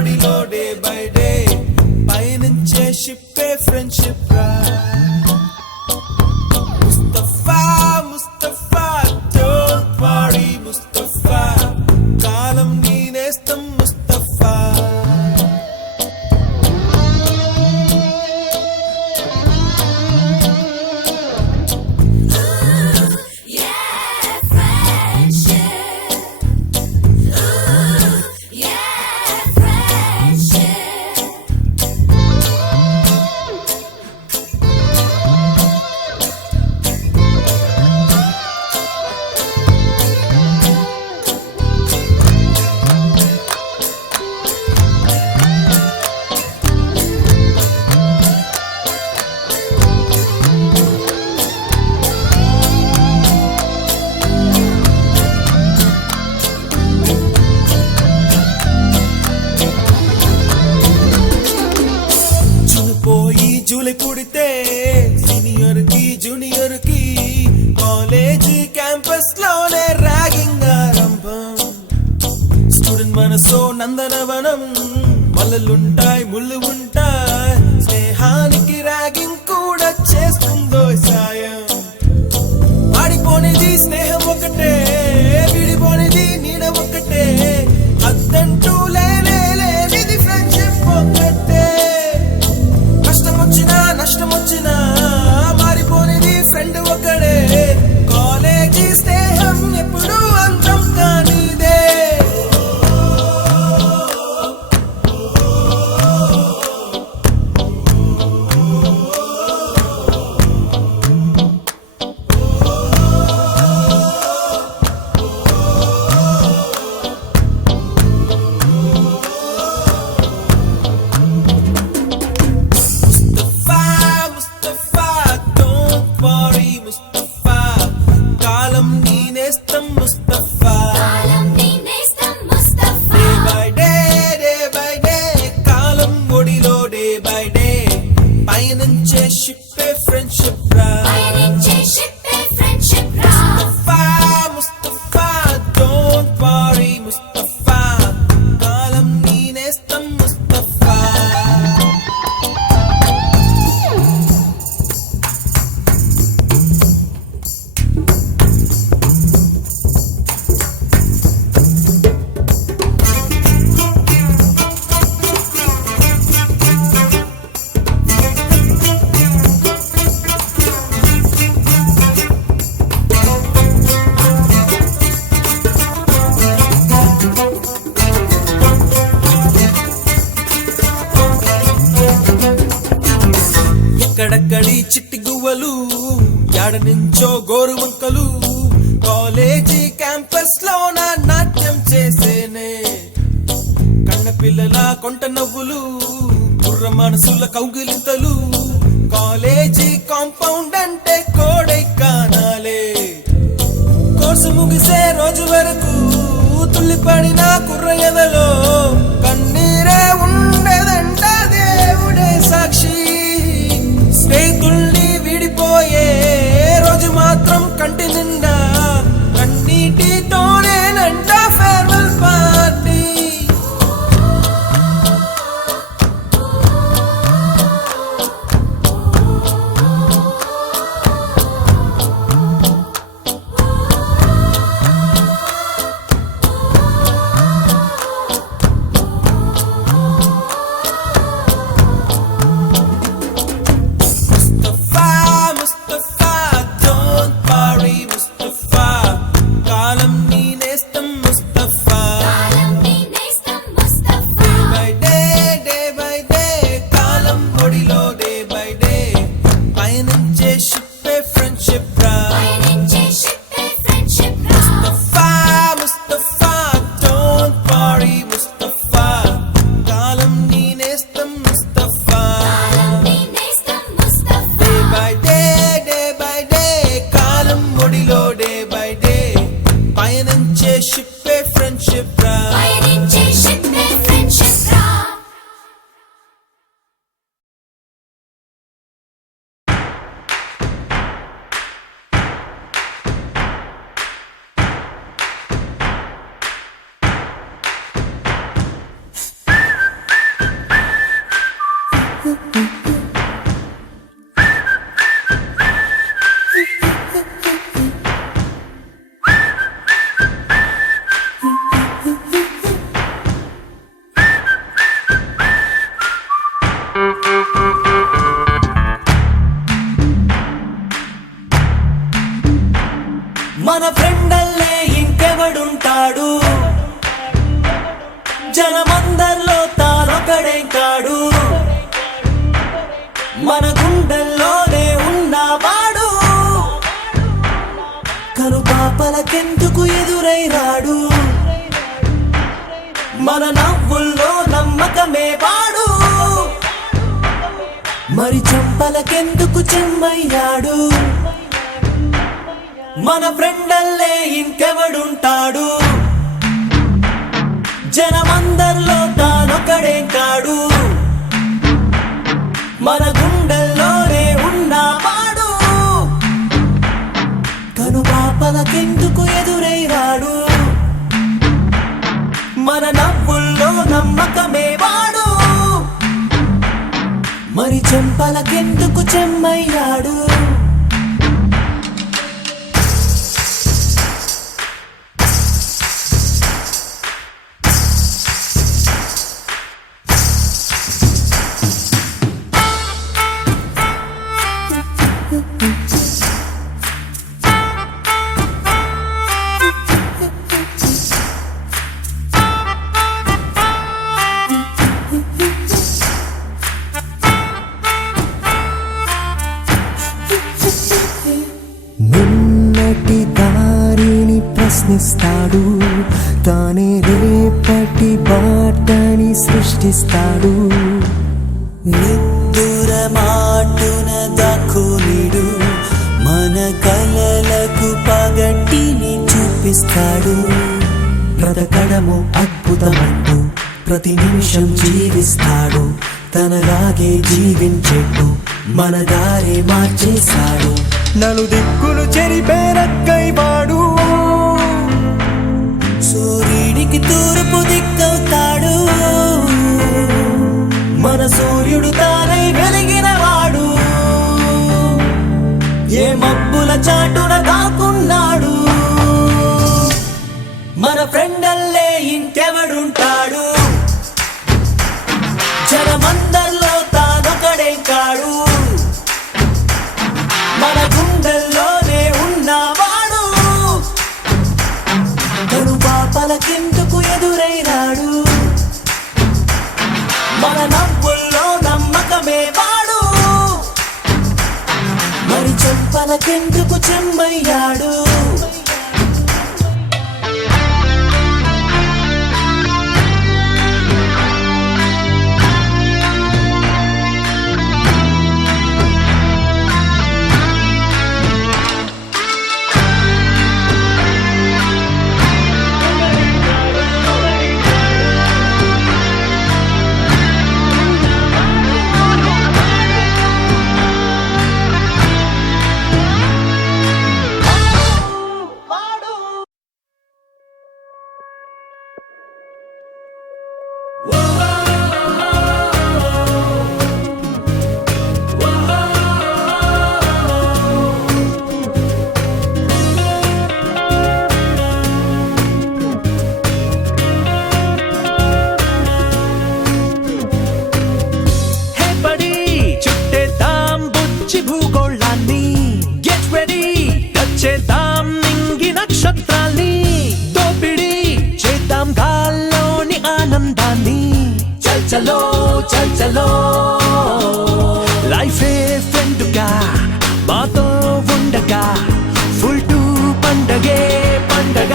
ఒడిలో day by day పయనించే షిప్పే friendship రా ముస్తఫా ముస్తఫా డోంట్ వరీ ముస్తఫా కాలం నీ నేస్తం ముస్తఫా జూలై పుడితే సీనియర్ కి జూనియర్ కి కాలేజీ క్యాంపస్ లోనే ర్యాగింగ్ ఆరంభం స్టూడెంట్ మనసో నందనవనం మల్లలుంటాయి ముళ్ళు ఉంటాయి స్నేహానికి ర్యాగింగ్ కూడా చేస్తుందో సాయం ఆడిపోనిది స్నేహం ఒకటే విడిపోనిది నీడ ఒకటే అద్దంటూ లేనిది ఫ్రెండ్షిప్ ఒకటే నష్టం వచ్చినా మారిపోనిది ఫ్రెండ్ ఒకడే కాలేజీ స్నేహం ఎప్పుడు అంతం కానిదే షిప్పే ఫ్రెండ్షిప్ రా ముస్తఫా ముస్తఫా డోంట్ వరీ ముస్తఫా కాలం నీ నేస్తం ముస్తఫా ఎక్కడక్కడి చిట్టి గువ్వలు యాడ నుంచో గోరు వంకలు కాలేజీ క్యాంపస్ లోన నాట్యం చేసేనే కన్న పిల్లల కొంట నవ్వులు కుర్ర మనసుల కౌగిలింతలు కాలేజీ కాంపౌండ్ అంటే కోడై కానాలే కోర్సు ముగిసే రోజు వరకు తుల్లిపడిన కుర్ర ఎదలో కన్నీరే ఉండేదంట దేవుడే సాక్షి స్నేహితుల్ని విడిపోయే రోజు మాత్రం కంటి నిండా కన్నీటితోనేనంట ఫేర్వెల్ పార్టీ ఎవడుంటాడు జనమందరిలో తానొకడే కాడు మన గుండెల్లోనే ఉన్నవాడు కనుపాపలకెందుకు ఎదురై రాడు మన నవ్వుల్లో నమ్మకమే వాడు మరి చెంపలకెందుకు చెమ్మయ్యాడు మన ఫ్రెండల్లే ఇంకెవడుంటాడు జనమందరిలో తానొకడే కాడు మన గుండెల్లోనే ఉన్నవాడు కనుపాపలకెందుకు ఎదురై రాడు మన నవ్వుల్లో నమ్మకమే వాడు మరి చెంపలకెందుకు చెమ్మయ్యాడు నిన్నటి దారిని ప్రశ్నిస్తాడు తానే రేపటి బాటని సృష్టిస్తాడు నిద్దుర మాటున దక్కునిడు మన కలలకు పగటిని చూపిస్తాడు బ్రతకడము అద్భుతమంటూ ప్రతి నిమిషం జీవిస్తాడు తనలాగే జీవించెట్టు మన దారి మార్చేశాడు నలుదిక్కులు చెరిపేరక్కై వాడు సూర్యుడికి తూర్పు దిక్కవుతాడు మన సూర్యుడు తానై వెలిగిన వాడు ఏ మబ్బుల చాటున దాక్కున్నాడు మన ఫ్రెండల్లే ఇంకెవడుంటాడు జనమందరిలో తానొకడే కాడు మన గుండెల్లోనే ఉన్నవాడు కనుపాపలకెందుకు ఎదురై రాడు మన నవ్వుల్లో నమ్మకమే వాడు మరి చెంపలకెందుకు చెమ్మయ్యాడు చేద్దాం నింగి నక్షత్రాల్ని దోపిడి చేద్దాం గాల్లోని ఆనందాన్ని చల్ చలో చల్ చలో లైఫే ఫ్రెండ్గా మాతో ఉండగా ఫుల్ టు పండగే పండగ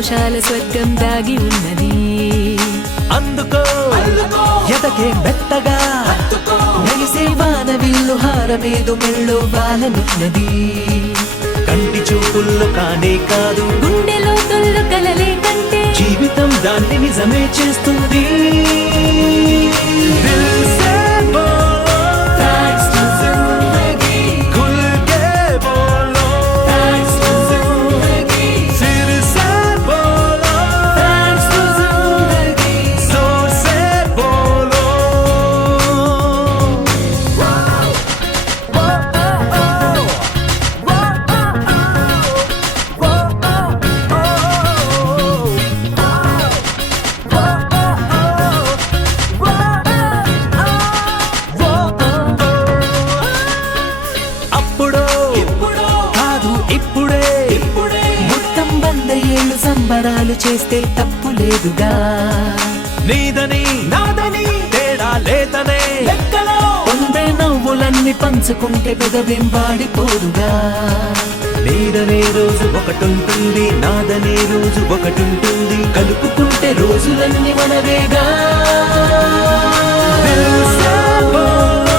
సంతోషాల స్వర్గం దాగి ఉన్నది అందుకో ఎదకే మెత్తగా మెరిసే వాన విల్లు హారమేదో మెళ్ళో వాలనున్నది కంటి చూపుల్లో కానే కాదు, గుండెలో తొల్లు కలలే కంటే జీవితం దాన్ని నిజమే చేస్తుంది. దిల్ సే బోలో, Thanks to జిందగీ, ఖుల్ కే బోలో, Thanks to జిందగీ, ఫిర్ సే బోలో, Thanks to జిందగీ. జోర్ సే బోలో. అప్పుడో కాదు ఇప్పుడే, మొత్తం 100 ఏళ్ళు సంబరాలు చేస్తే తప్పు లేదుగా. నీదని నాదని తేడా లేదనే లెక్కలో, పొందే నవ్వులన్నీ పంచుకుంటే పెదవేం వాడిపోదుగా. నీదనే రోజు ఒకటుంటుంది, నాదనే రోజు ఒకటుంటుంది, కలుపుకుంటే రోజులన్నీ మనవేగా. దిల్ సే బోలో,